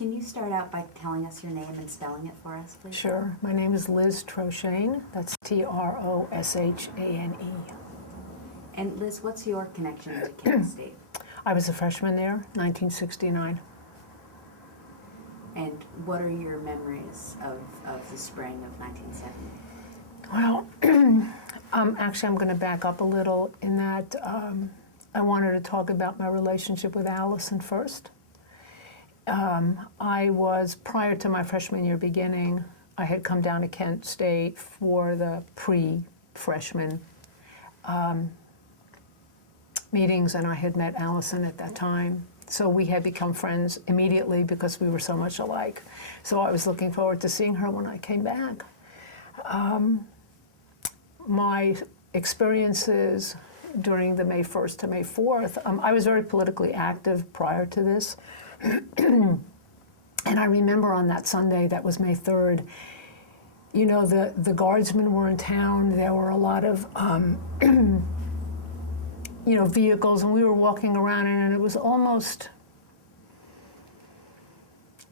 Can you start out by telling us your name and spelling it for us, please? Sure. My name is Liz Troshane. That's Troshane. And Liz, what's your connection to Kent State? I was a freshman there, 1969. And what are your memories of the spring of 1970? Well, actually, I'm going to back up a little in that I wanted to talk about my relationship with Allison first. I was, prior to my freshman year beginning, I had come down to Kent State for the pre-freshman meetings, and I had met Allison at that time. So we had become friends immediately because we were so much alike. So I was looking forward to seeing her when I came back. My experiences during the May 1st to May 4th, I was very politically active prior to this. And I remember on that Sunday, that was May 3rd, you know, the guardsmen were in town. There were a lot of, you know, vehicles, and we were walking around, and it was almost,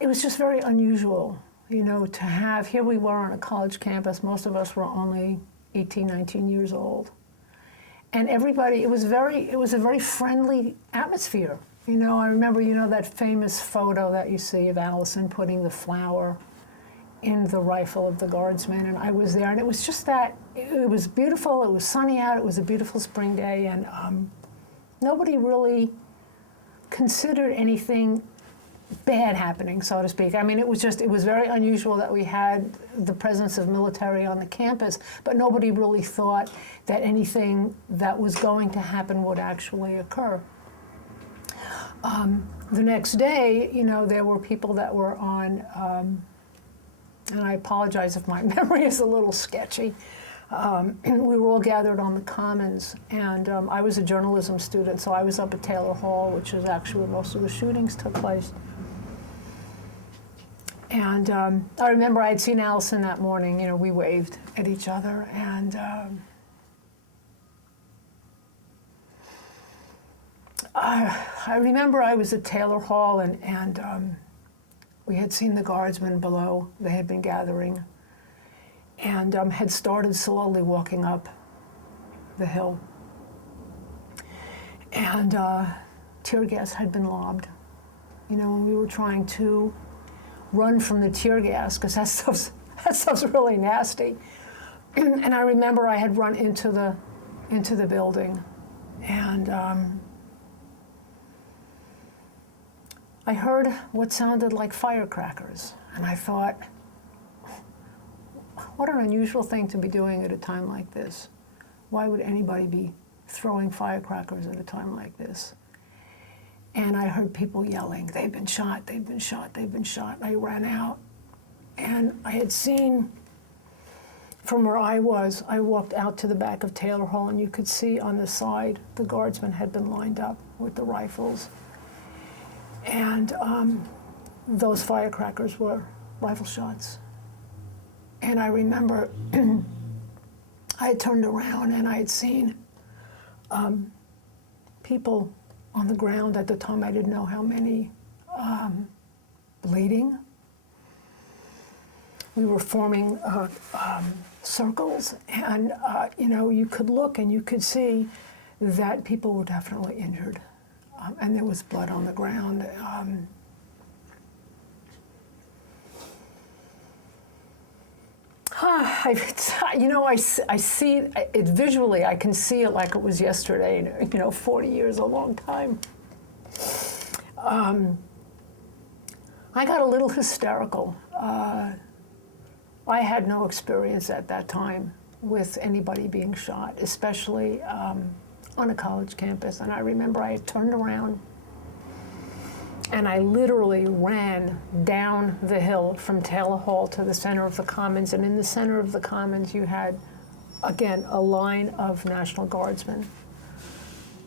it was just very unusual, you know, to have, here we were on a college campus, most of us were only 18, 19 years old. And everybody, it was a very friendly atmosphere. You know, I remember, you know, that famous photo that you see of Allison putting the flower in the rifle of the guardsman, and I was there, and it was just that, it was beautiful, it was sunny out, it was a beautiful spring day, and nobody really considered anything bad happening, so to speak. I mean, it was very unusual that we had the presence of military on the campus, but nobody really thought that anything that was going to happen would actually occur. The next day, you know, there were people that were on, and I apologize if my memory is a little sketchy. We were all gathered on the Commons, and I was a journalism student, so I was up at Taylor Hall, which is actually where most of the shootings took place. And I remember I had seen Allison that morning. You know, we waved at each other, and I remember I was at Taylor Hall, and we had seen the guardsmen below. They had been gathering, and had started slowly walking up the hill. And tear gas had been lobbed. You know, and we were trying to run from the tear gas, because that stuff's really nasty. And I remember I had run into the building, and I heard what sounded like firecrackers, and I thought, what an unusual thing to be doing at a time like this. Why would anybody be throwing firecrackers at a time like this? And I heard people yelling, they've been shot, they've been shot, they've been shot. I ran out, and I had seen from where I was, I walked out to the back of Taylor Hall, and you could see on the side, the guardsmen had been lined up with the rifles. And those firecrackers were rifle shots. And I remember I had turned around, and I had seen people on the ground. At the time, I didn't know how many, bleeding. We were forming circles, and you know, you could look and you could see that people were definitely injured, and there was blood on the ground. You know, I see it visually. I can see it like it was yesterday. You know, 40 years, a long time. I got a little hysterical. I had no experience at that time with anybody being shot, especially on a college campus. And I remember I had turned around, and I literally ran down the hill from Taylor Hall to the center of the Commons. And in the center of the Commons, you had, again, a line of National Guardsmen.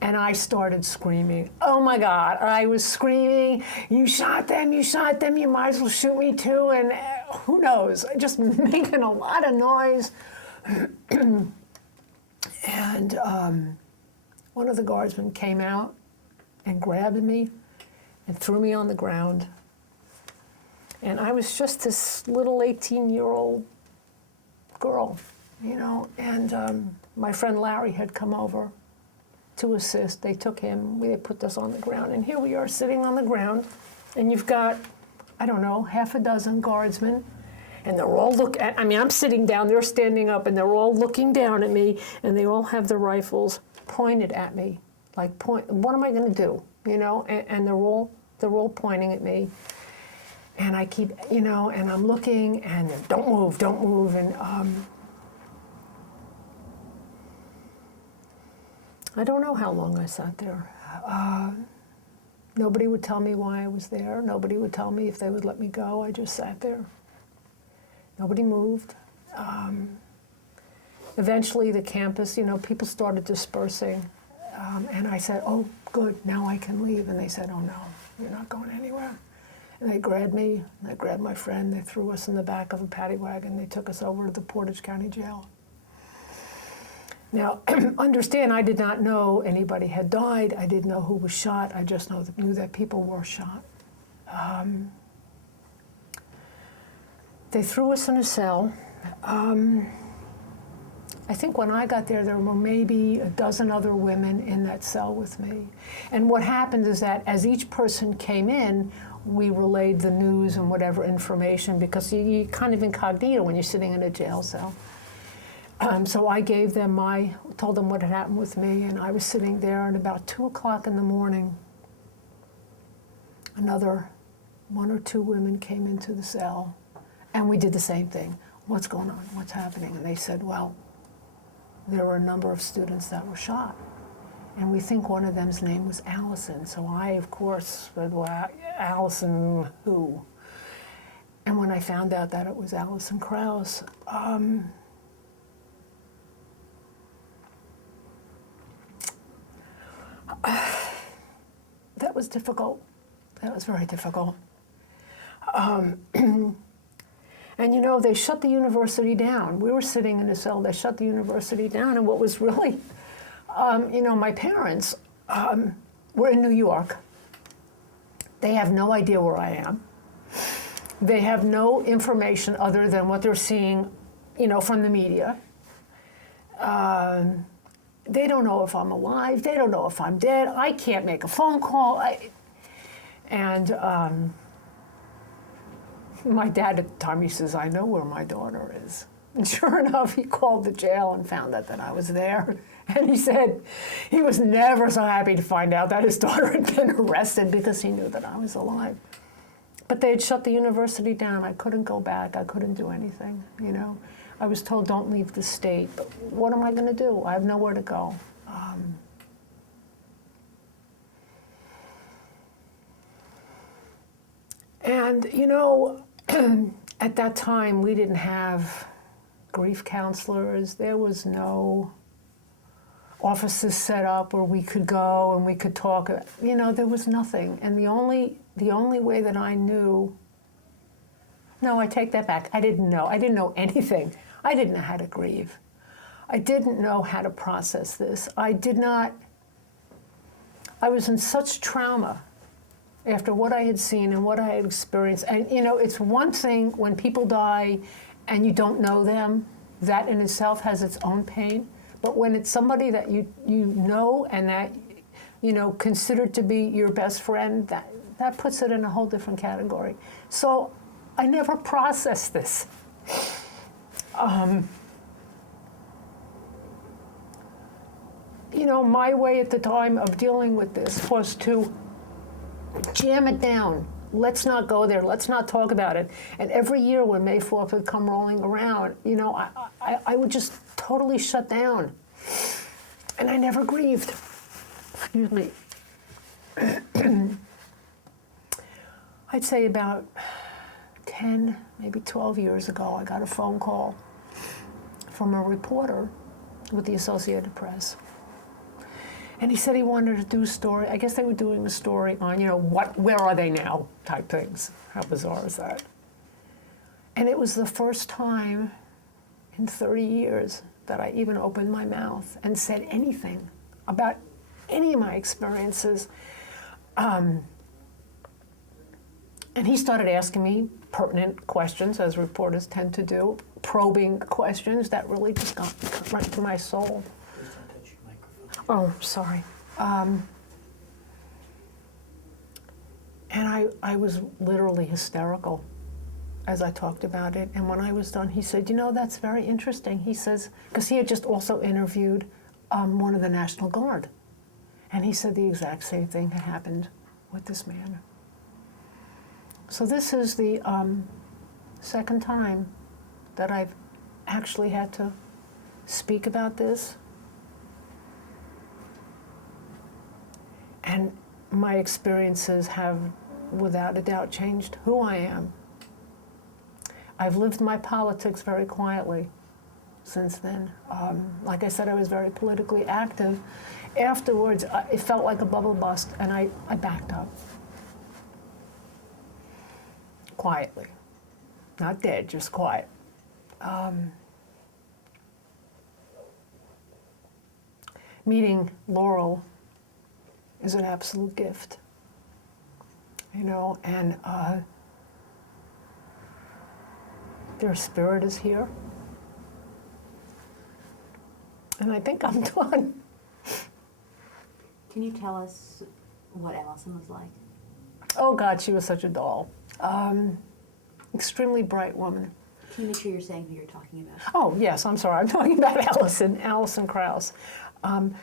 And I started screaming, oh my God. I was screaming, you shot them, you might as well shoot me too. And who knows, just making a lot of noise. And one of the guardsmen came out and grabbed me and threw me on the ground. And I was just this little 18-year-old girl, you know, and my friend Larry had come over to assist. They took him, they put us on the ground, and here we are sitting on the ground, and you've got, I don't know, half a dozen guardsmen, and they're all I'm sitting down, they're standing up, and they're all looking down at me, and they all have their rifles pointed at me, like, what am I gonna do, you know, and they're all pointing at me. And I keep, you know, and I'm looking, and don't move, and I don't know how long I sat there. Nobody would tell me why I was there. Nobody would tell me if they would let me go. I just sat there. Nobody moved. Eventually, the campus, you know, people started dispersing, and I said, "Oh, good, now I can leave." And they said, "Oh no, you're not going anywhere." And they grabbed me, they grabbed my friend, they threw us in the back of a paddy wagon, they took us over to the Portage County Jail. Now, understand, I did not know anybody had died, I didn't know who was shot, I just knew that people were shot. They threw us in a cell. I think when I got there were maybe a dozen other women in that cell with me. And what happened is that as each person came in, we relayed the news and whatever information, because you're kind of incognito when you're sitting in a jail cell. So I gave them told them what had happened with me, and I was sitting there, and about 2 o'clock in the morning, another 1 or 2 women came into the cell, and we did the same thing. What's going on? What's happening? And they said, well, there were a number of students that were shot. And we think one of them's name was Allison. So I, of course, said, well, Allison who? And when I found out that it was Allison Krause, that was difficult. That was very difficult. And you know, they shut the university down. We were sitting in a cell, they shut the university down, and what was really, you know, my parents were in New York. They have no idea where I am. They have no information other than what they're seeing, you know, from the media. They don't know if I'm alive. They don't know if I'm dead. I can't make a phone call. My dad at the time, he says, I know where my daughter is. And sure enough, he called the jail and found out that I was there. And he said he was never so happy to find out that his daughter had been arrested, because he knew that I was alive. But they had shut the university down. I couldn't go back. I couldn't do anything, you know. I was told, don't leave the state. But what am I going to do? I have nowhere to go. And, you know, at that time, we didn't have grief counselors. There was no offices set up where we could go and we could talk. You know, there was nothing. And the only way that I knew, no, I take that back. I didn't know anything. I didn't know how to grieve. I didn't know how to process this. I was in such trauma after what I had seen and what I had experienced. And, you know, it's one thing when people die and you don't know them, that in itself has its own pain. But when it's somebody that you know and that, you know, considered to be your best friend, that puts it in a whole different category. So I never processed this. You know, my way at the time of dealing with this was to jam it down. Let's not go there. Let's not talk about it. And every year when May 4th would come rolling around, you know, I would just totally shut down. And I never grieved. Excuse me. I'd say about 10, maybe 12 years ago, I got a phone call from a reporter with the Associated Press. And he said he wanted to do a story. I guess they were doing a story on, you know, where are they now type things. How bizarre is that? And it was the first time in 30 years that I even opened my mouth and said anything about any of my experiences. And he started asking me pertinent questions, as reporters tend to do, probing questions that really just got right to my soul. Please don't touch your microphone. Oh, sorry. And I was literally hysterical as I talked about it. And when I was done, he said, you know, that's very interesting. He says, because he had just also interviewed one of the National Guard. And he said the exact same thing had happened with this man. So this is the second time that I've actually had to speak about this. And my experiences have, without a doubt, changed who I am. I've lived my politics very quietly since then. Like I said, I was very politically active. Afterwards, it felt like a bubble bust, and I backed up. Quietly. Not dead, just quiet. Meeting Laurel is an absolute gift, you know, and their spirit is here. And I think I'm done. Can you tell us what Allison was like? Oh God, she was such a doll. Extremely bright woman. Can you make sure you're saying who you're talking about? Oh yes, I'm sorry, I'm talking about Allison Krause.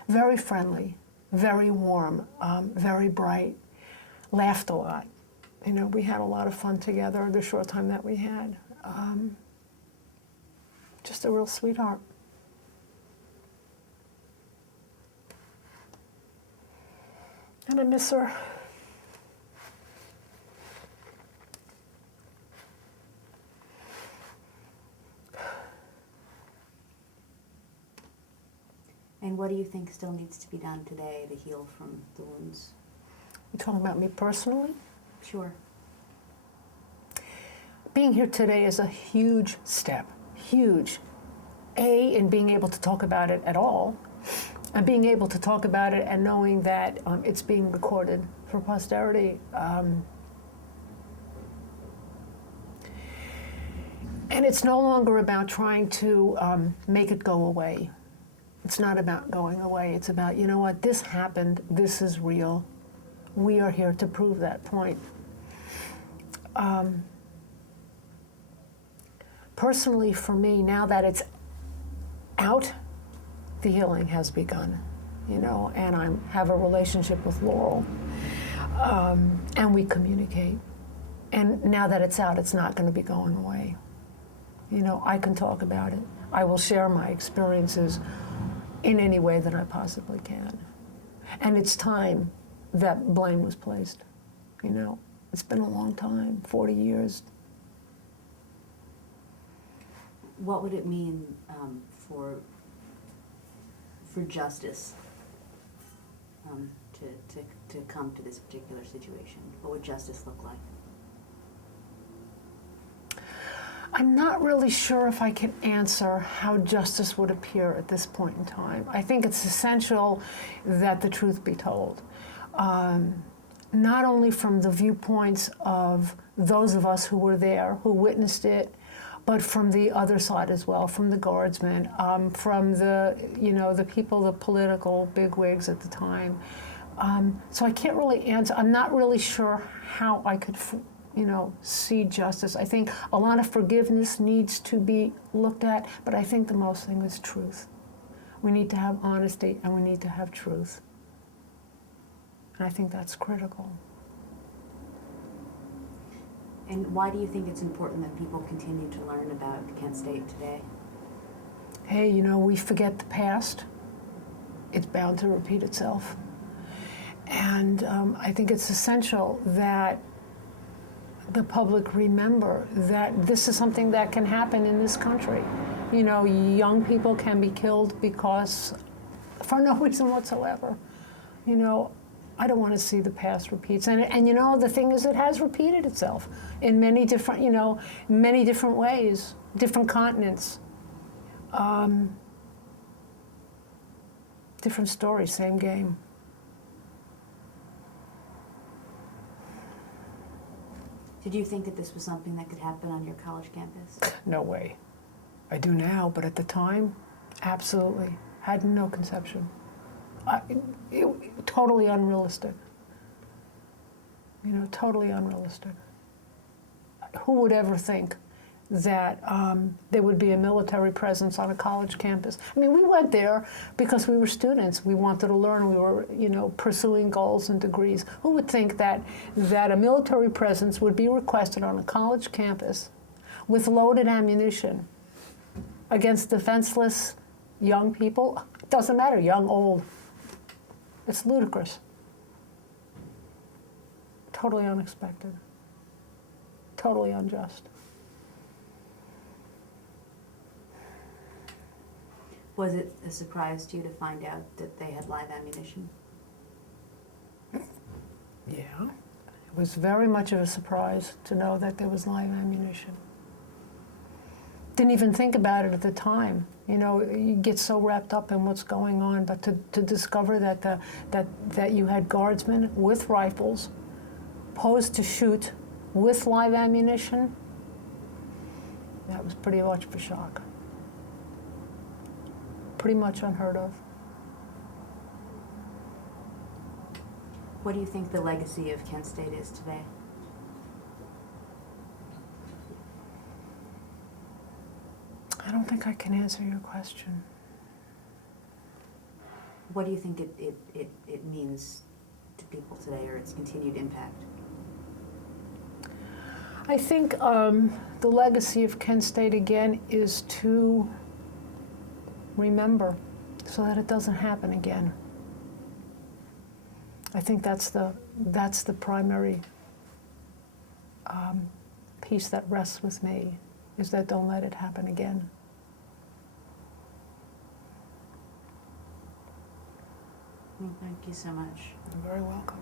Very friendly, very warm, very bright, laughed a lot. You know, we had a lot of fun together the short time that we had. Just a real sweetheart. And I miss her. And what do you think still needs to be done today to heal from the wounds? You talking about me personally? Sure. Being here today is a huge step, huge. In being able to talk about it at all, and being able to talk about it and knowing that it's being recorded for posterity. And it's no longer about trying to make it go away. It's not about going away. It's about, you know what, this happened, this is real. We are here to prove that point. Personally, for me, now that it's out, the healing has begun, you know, and I have a relationship with Laurel, and we communicate. And now that it's out, it's not going to be going away. You know, I can talk about it. I will share my experiences in any way that I possibly can. And it's time that blame was placed, you know. It's been a long time, 40 years. What would it mean for justice to come to this particular situation? What would justice look like? I'm not really sure if I can answer how justice would appear at this point in time. I think it's essential that the truth be told. Not only from the viewpoints of those of us who were there, who witnessed it, but from the other side as well, from the guardsmen, from the, you know, the people, the political bigwigs at the time. So I can't really answer. I'm not really sure how I could, you know, see justice. I think a lot of forgiveness needs to be looked at, but I think the most thing is truth. We need to have honesty and we need to have truth. And I think that's critical. And why do you think it's important that people continue to learn about Kent State today? Hey, you know, we forget the past. It's bound to repeat itself. And I think it's essential that the public remember that this is something that can happen in this country. You know, young people can be killed because, for no reason whatsoever. You know, I don't want to see the past repeats. And you know, the thing is, it has repeated itself in many different, you know, many different ways, different continents. Different story, same game. Did you think that this was something that could happen on your college campus? No way. I do now, but at the time, absolutely. Had no conception. Totally unrealistic. You know, totally unrealistic. Who would ever think that there would be a military presence on a college campus? I mean, we went there because we were students. We wanted to learn. We were, you know, pursuing goals and degrees. Who would think that a military presence would be requested on a college campus with loaded ammunition against defenseless young people? Doesn't matter, young, old. It's ludicrous. Totally unexpected. Totally unjust. Was it a surprise to you to find out that they had live ammunition? Yeah. It was very much of a surprise to know that there was live ammunition. Didn't even think about it at the time. You know, you get so wrapped up in what's going on, but to discover that you had guardsmen with rifles posed to shoot with live ammunition, that was pretty much of a shock. Pretty much unheard of. What do you think the legacy of Kent State is today? I don't think I can answer your question. What do you think it means to people today, or its continued impact? I think the legacy of Kent State, again, is to remember so that it doesn't happen again. I think that's the primary piece that rests with me, is that don't let it happen again. Well, thank you so much. You're very welcome.